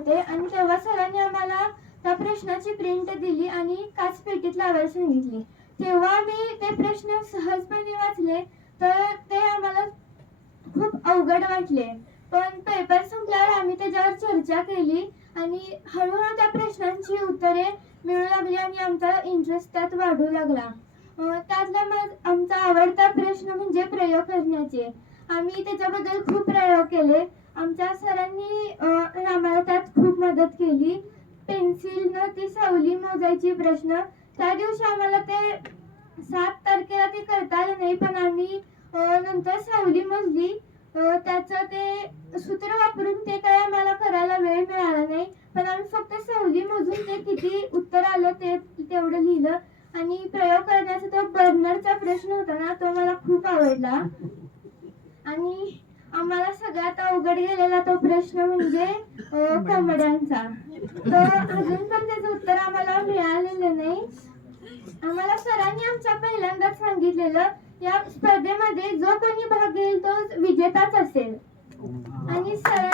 होते आणि तेव्हा सरांनी आम्हाला त्या प्रश्नाची प्रिंट दिली आणि काच पेटीत लावायला सांगितली. तेव्हा मी ते प्रश्न सहजपणे वाचले तर ते आम्हाला खूप अवघड वाटले. पण पेपर संपल्यावर आम्ही त्याच्यावर चर्चा केली आणि हळूहळू त्या प्रश्नांची उत्तरे मिळू लागली आणि आमचा इंटरेस्ट त्यात वाढू लागला. त्यातला आमचा आवडता प्रश्न म्हणजे प्रयोग करण्याचे. आम्ही त्याच्याबद्दल खूप प्रयोग केले. आमच्या सरांनी आम्हाला त्यात खूप मदत केली. पेन्सिलनं ती सावली मोजायची प्रश्न, त्या दिवशी आम्हाला ते 7 तारखेला ते करता आलं नाही, पण आम्ही नंतर सावली मोजली. त्याचं ते सूत्र वापरून ते काय आम्हाला करायला वेळ मिळाला नाही, पण आम्ही फक्त सावली मोजून ते किती उत्तर आलं ते तेवढं लिहिलं. आणि प्रयोग करण्याचा तो बर्नरचा प्रश्न होता ना, तो मला खूप आवडला. आणि आम्हाला सगळ्यात अवघड गेलेला तो प्रश्न म्हणजे कोंबड्यांचा. तर अजून पण त्याचं उत्तर आम्हाला मिळालेलं नाही. आम्हाला सरांनी आमच्या पहिल्यांदाच सांगितलेलं या स्पर्धेमध्ये जो कोणी भाग घेईल तो विजेताच असेल. आणि सरांनी